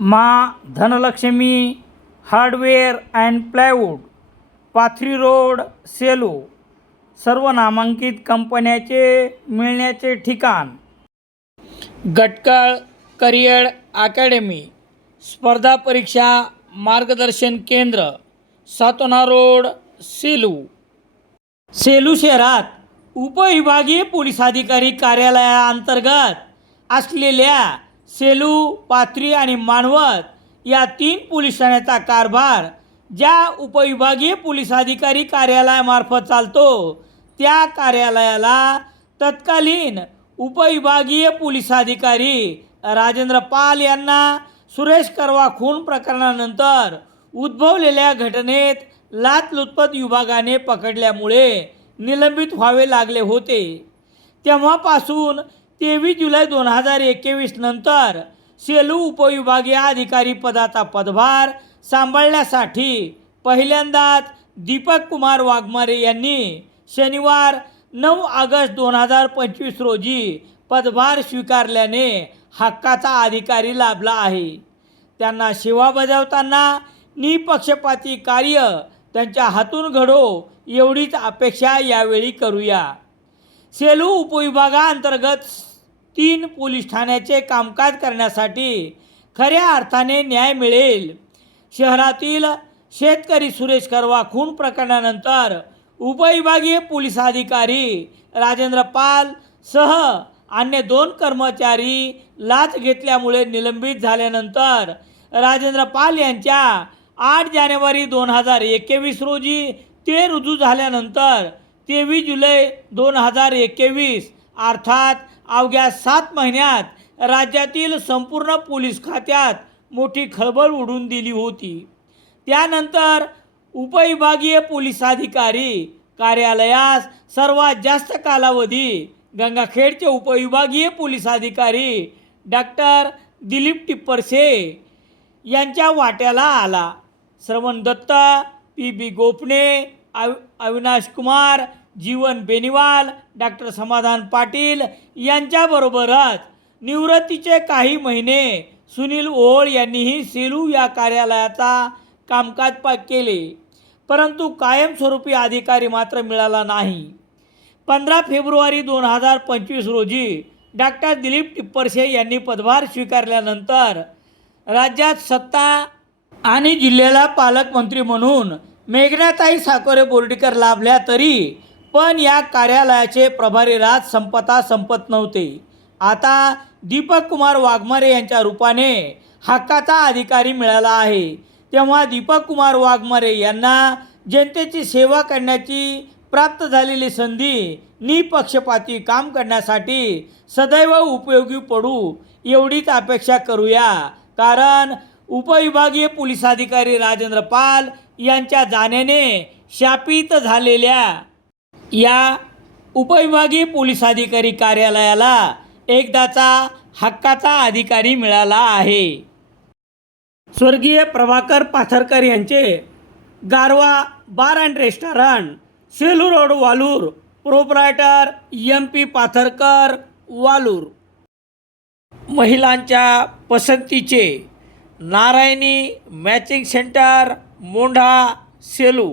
मा Dhanlaxmi hardware and plywood Pathri road Selu सर्व नामांकित कंपन्याचे मिळण्याचे ठिकाण. गटकळ करिअर अकॅडमी स्पर्धा परीक्षा मार्गदर्शन केंद्र सातोना रोड सेलू. सेलू शहरात उपविभागीय पोलीस अधिकारी कार्यालयाअंतर्गत असलेल्या सेलू पाथरी आणि मानवत या तीन पोलीस ठाण्याचा कारभार ज्या उपविभागीय पोलीस अधिकारी कार्यालयामार्फत चालतो त्या कार्यालयाला तत्कालीन उपविभागीय पोलीस अधिकारी राजेंद्र पाल यांना सुरेश करवा खून प्रकरणानंतर उद्भवलेल्या घटनेत लाचलुचपत विभागाने पकडल्यामुळे निलंबित व्हावे लागले होते. तेव्हापासून तेवीस जुलै दोन हजार एकवीस नंतर सेलू उपविभागीय अधिकारी पदाचा पदभार सांभाळण्यासाठी पहिल्यांदाच दीपक कुमार वाघमारे यांनी शनिवार नऊ ऑगस्ट दोन हजार पंचवीस रोजी पदभार स्वीकारल्याने हक्काचा अधिकारी लाभला आहे. त्यांना सेवा बजावताना निपक्षपाती कार्य त्यांच्या हातून घडो एवढीच अपेक्षा यावेळी करूया. सेलू उपविभागाअंतर्गत तीन पोलीस ठाण्याचे कामकाज करण्यासाठी खऱ्या अर्थाने न्याय मिळेल. शहरातील शेतकरी सुरेश करवा खून प्रकरणानंतर उपविभागीय पोलीस अधिकारी राजेंद्र पाल सह अन्य दोन कर्मचारी लाच घेतल्यामुळे निलंबित झाल्यानंतर राजेंद्र पाल यांच्या आठ जानेवारी दोन हजार एकवीस रोजी ते रुजू झाल्यानंतर तेवीस जुलै दोन हजार एकवीस अर्थात अवघ्या सात महिन्यात राज्यातील संपूर्ण पोलीस खात्यात मोठी खळबळ उडून दिली होती. त्यानंतर उपविभागीय पोलीस अधिकारी कार्यालयास सर्वात जास्त कालावधी गंगाखेडचे उपविभागीय पोलीस अधिकारी डॉक्टर दिलीप टिप्परसे यांच्या वाट्याला आला. श्रवण दत्त पी बी गोपणे अव अविनाश कुमार जीवन बेनिवाल डॉक्टर समाधान पाटील यांच्याबरोबरच निवृत्तीचे काही महिने सुनील ओळ यांनीही सेलू या कार्यालयाचा कामकाज पा केले. परंतु कायमस्वरूपी अधिकारी मात्र मिळाला नाही. पंधरा फेब्रुवारी दोन हजार पंचवीस रोजी डॉक्टर दिलीप टिप्परसे यांनी पदभार स्वीकारल्यानंतर राज्यात सत्ता आणि जिल्ह्याला पालकमंत्री म्हणून मेघनाताई साकोरे बोर्डीकर लाभल्या तरी पण या कार्यालयाचे प्रभारी राज संपता संपत नव्हते. आता दीपक कुमार वाघमारे यांच्या रूपाने हक्काचा अधिकारी मिळाला आहे. तेव्हा दीपक कुमार वाघमारे यांना जनतेची सेवा करण्याची प्राप्त झालेली संधी निपक्षपाती काम करण्यासाठी सदैव उपयोगी पडू एवढीच अपेक्षा करूया. कारण उपविभागीय पोलीस अधिकारी राजेंद्र पाल यांच्या जाण्याने शापित झालेल्या या उपविभागीय पोलीस अधिकारी कार्यालयाला एकदाचा हक्काचा अधिकारी मिळाला आहे. स्वर्गीय प्रभाकर पाथरकर यांचे Garva bar and restaurant Selu road Walur proprietor M P Patharkar Walur. महिलांच्या पसंतीचे नारायणी मॅचिंग सेंटर मोंढा सेलू.